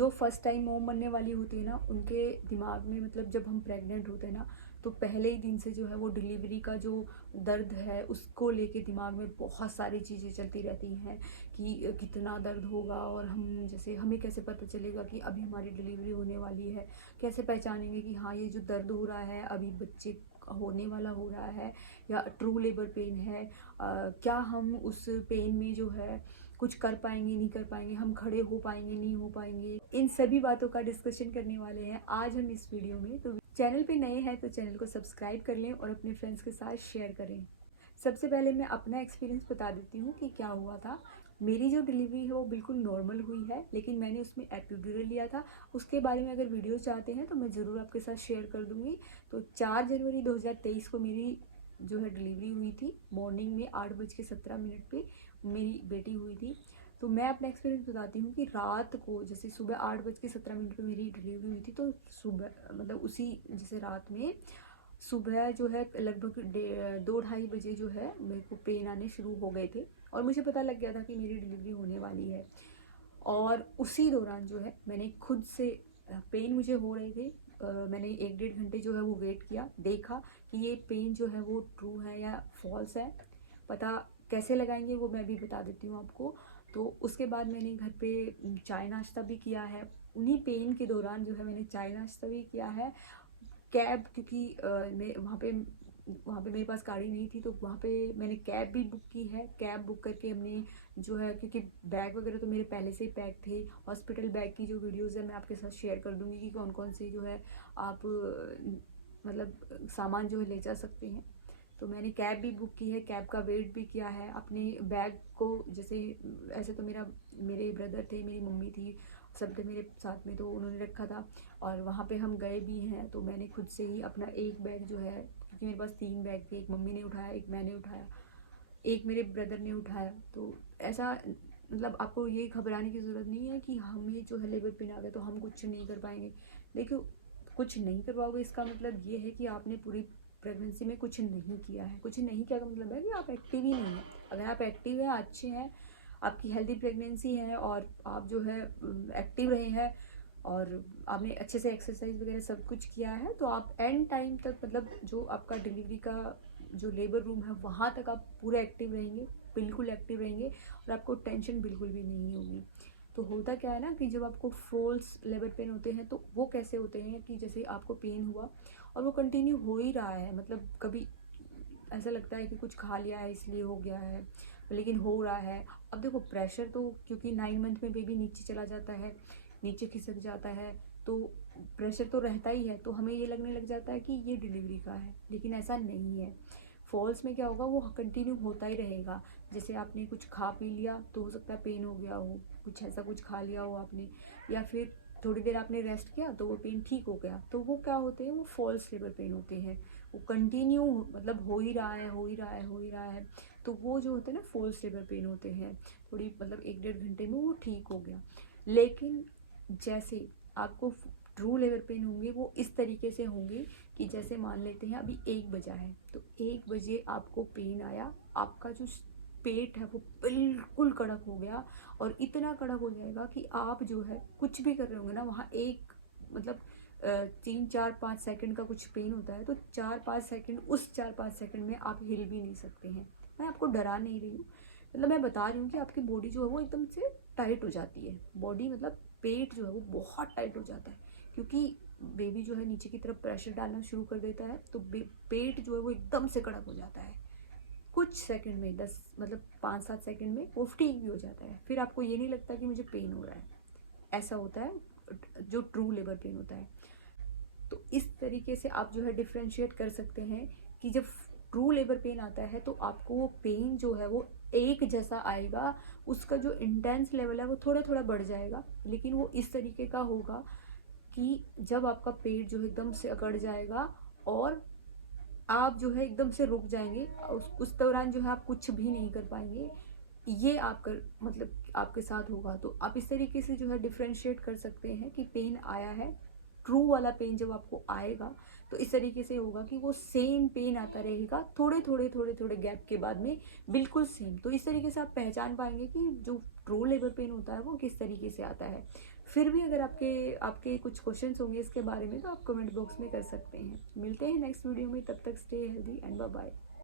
जो first time mom बनने वाली होती है ना, उनके दिमाग में मतलब जब हम प्रेग्नेंट होते हैं ना, तो पहले ही दिन से जो है वो डिलीवरी का जो दर्द है उसको लेके दिमाग में बहुत सारी चीज़ें चलती रहती हैं कि कितना दर्द होगा, और हम जैसे हमें कैसे पता चलेगा कि अभी हमारी डिलीवरी होने वाली है, कैसे पहचानेंगे कि हाँ ये जो दर्द हो रहा है अभी बच्चे होने वाला हो रहा है या ट्रू लेबर पेन है। क्या हम उस पेन में जो है कुछ कर पाएंगे नहीं कर पाएंगे, हम खड़े हो पाएंगे नहीं हो पाएंगे, इन सभी बातों का डिस्कशन करने वाले हैं आज हम इस वीडियो में। तो चैनल पे नए हैं तो चैनल को सब्सक्राइब कर लें और अपने फ्रेंड्स के साथ शेयर करें। सबसे पहले मैं अपना एक्सपीरियंस बता देती हूँ कि क्या हुआ था। मेरी जो डिलीवरी है वो बिल्कुल नॉर्मल हुई है, लेकिन मैंने उसमें एपिड्यूरल लिया था। उसके बारे में अगर वीडियो चाहते हैं तो मैं ज़रूर आपके साथ शेयर कर दूँगी। तो 4 जनवरी 2023 को मेरी जो है डिलीवरी हुई थी। मॉर्निंग में 8:17 पे मेरी बेटी हुई थी। तो मैं अपना एक्सपीरियंस बताती हूँ कि रात को जैसे सुबह 8:17 पे मेरी डिलीवरी हुई थी, तो सुबह मतलब उसी जैसे रात में सुबह जो है लगभग 2-2:30 बजे जो है मेरे को पेन आने शुरू हो गए थे, और मुझे पता लग गया था कि मेरी डिलीवरी होने वाली है। और उसी दौरान जो है मैंने खुद से पेन मुझे हो रहे थे, मैंने 1-1.5 घंटे जो है वो वेट किया, देखा कि ये पेन जो है वो ट्रू है या फॉल्स है। पता कैसे लगाएंगे वो मैं भी बता देती हूँ आपको। तो उसके बाद मैंने घर पे चाय नाश्ता भी किया है। उन्हीं पेन के दौरान जो है मैंने चाय नाश्ता भी किया है। कैब, क्योंकि मैं वहाँ पे मेरे पास गाड़ी नहीं थी, तो वहाँ पे मैंने कैब भी बुक की है। कैब बुक करके हमने जो है, क्योंकि बैग वगैरह तो मेरे पहले से ही पैक थे। हॉस्पिटल बैग की जो वीडियोज़ है मैं आपके साथ शेयर कर दूँगी कि कौन कौन से जो है आप मतलब सामान जो है ले जा सकते हैं। तो मैंने कैब भी बुक की है, कैब का वेट भी किया है। अपने बैग को जैसे, ऐसे तो मेरे ब्रदर थे, मेरी मम्मी थी, सब थे मेरे साथ में, तो उन्होंने रखा था। और वहाँ पे हम गए भी हैं तो मैंने खुद से ही अपना एक बैग जो है, क्योंकि मेरे पास 3 बैग थे, एक मम्मी ने उठाया, एक मैंने उठाया, एक मेरे ब्रदर ने उठाया। तो ऐसा मतलब आपको ये घबराने की ज़रूरत नहीं है कि हमें जो है लेबर पेन आ गया तो हम कुछ नहीं कर पाएंगे। देखो, कुछ नहीं कर पाओगे इसका मतलब ये है कि आपने पूरी प्रेगनेंसी में कुछ नहीं किया है। कुछ नहीं किया का मतलब है कि आप एक्टिव ही नहीं है। अगर आप एक्टिव हैं, अच्छे हैं, आपकी हेल्दी प्रेगनेंसी है और आप जो है एक्टिव रहे हैं और आपने अच्छे से एक्सरसाइज वगैरह सब कुछ किया है, तो आप एंड टाइम तक मतलब जो आपका डिलीवरी का जो लेबर रूम है वहाँ तक आप पूरे एक्टिव रहेंगे, बिल्कुल एक्टिव रहेंगे, और आपको टेंशन बिल्कुल भी नहीं होगी। तो होता क्या है ना कि जब आपको फॉल्स लेबर पेन होते हैं तो वो कैसे होते हैं कि जैसे आपको पेन हुआ और वो कंटिन्यू हो ही रहा है, मतलब कभी ऐसा लगता है कि कुछ खा लिया है इसलिए हो गया है, लेकिन हो रहा है। अब देखो प्रेशर तो, क्योंकि 9 मंथ में बेबी नीचे चला जाता है, नीचे खिसक जाता है, तो प्रेशर तो रहता ही है, तो हमें ये लगने लग जाता है कि ये डिलीवरी का है, लेकिन ऐसा नहीं है। फॉल्स में क्या होगा, वो कंटिन्यू होता ही रहेगा। जैसे आपने कुछ खा पी लिया तो हो सकता है पेन हो गया हो, कुछ ऐसा कुछ खा लिया हो आपने, या फिर थोड़ी देर आपने रेस्ट किया तो वो पेन ठीक हो गया, तो वो क्या होते हैं, वो फॉल्स लेबर पेन होते हैं। वो कंटिन्यू मतलब हो ही रहा है, हो ही रहा है, हो ही रहा है, तो वो जो होते हैं ना फॉल्स लेबर पेन होते हैं। थोड़ी मतलब 1-1.5 घंटे में वो ठीक हो गया। लेकिन जैसे आपको ट्रू लेबर पेन होंगे वो इस तरीके से होंगे कि जैसे मान लेते हैं अभी 1 बजा है, तो 1 बजे आपको पेन आया, आपका जो पेट है वो बिल्कुल कड़क हो गया, और इतना कड़क हो जाएगा कि आप जो है कुछ भी कर रहे होंगे ना वहाँ एक मतलब 3-4-5 सेकंड का कुछ पेन होता है, तो 4-5 सेकंड, उस 4-5 सेकंड में आप हिल भी नहीं सकते हैं। मैं आपको डरा नहीं रही हूँ, मतलब मैं बता रही हूँ कि आपकी बॉडी जो है वो एकदम से टाइट हो जाती है। बॉडी मतलब पेट जो है वो बहुत टाइट हो जाता है, क्योंकि बेबी जो है नीचे की तरफ प्रेशर डालना शुरू कर देता है, तो पेट जो है वो एकदम से कड़क हो जाता है। कुछ सेकंड में 10 मतलब 5-7 सेकंड में वो ठीक भी हो जाता है, फिर आपको ये नहीं लगता कि मुझे पेन हो रहा है। ऐसा होता है जो ट्रू लेबर पेन होता है। तो इस तरीके से आप जो है डिफ्रेंशिएट कर सकते हैं कि जब ट्रू लेबर पेन आता है तो आपको वो पेन जो है वो एक जैसा आएगा, उसका जो इंटेंस लेवल है वो थोड़ा थोड़ा बढ़ जाएगा, लेकिन वो इस तरीके का होगा कि जब आपका पेट जो है एकदम से अकड़ जाएगा और आप जो है एकदम से रुक जाएंगे, उस दौरान जो है आप कुछ भी नहीं कर पाएंगे। ये आपका मतलब आपके साथ होगा। तो आप इस तरीके से जो है डिफ्रेंशिएट कर सकते हैं कि पेन आया है, ट्रू वाला पेन जब आपको आएगा तो इस तरीके से होगा कि वो सेम पेन आता रहेगा, थोड़े थोड़े गैप के बाद में बिल्कुल सेम। तो इस तरीके से आप पहचान पाएंगे कि जो ट्रू लेबर पेन होता है वो किस तरीके से आता है। फिर भी अगर आपके आपके कुछ क्वेश्चंस होंगे इसके बारे में तो आप कमेंट बॉक्स में कर सकते हैं। मिलते हैं नेक्स्ट वीडियो में, तब तक stay healthy and bye bye.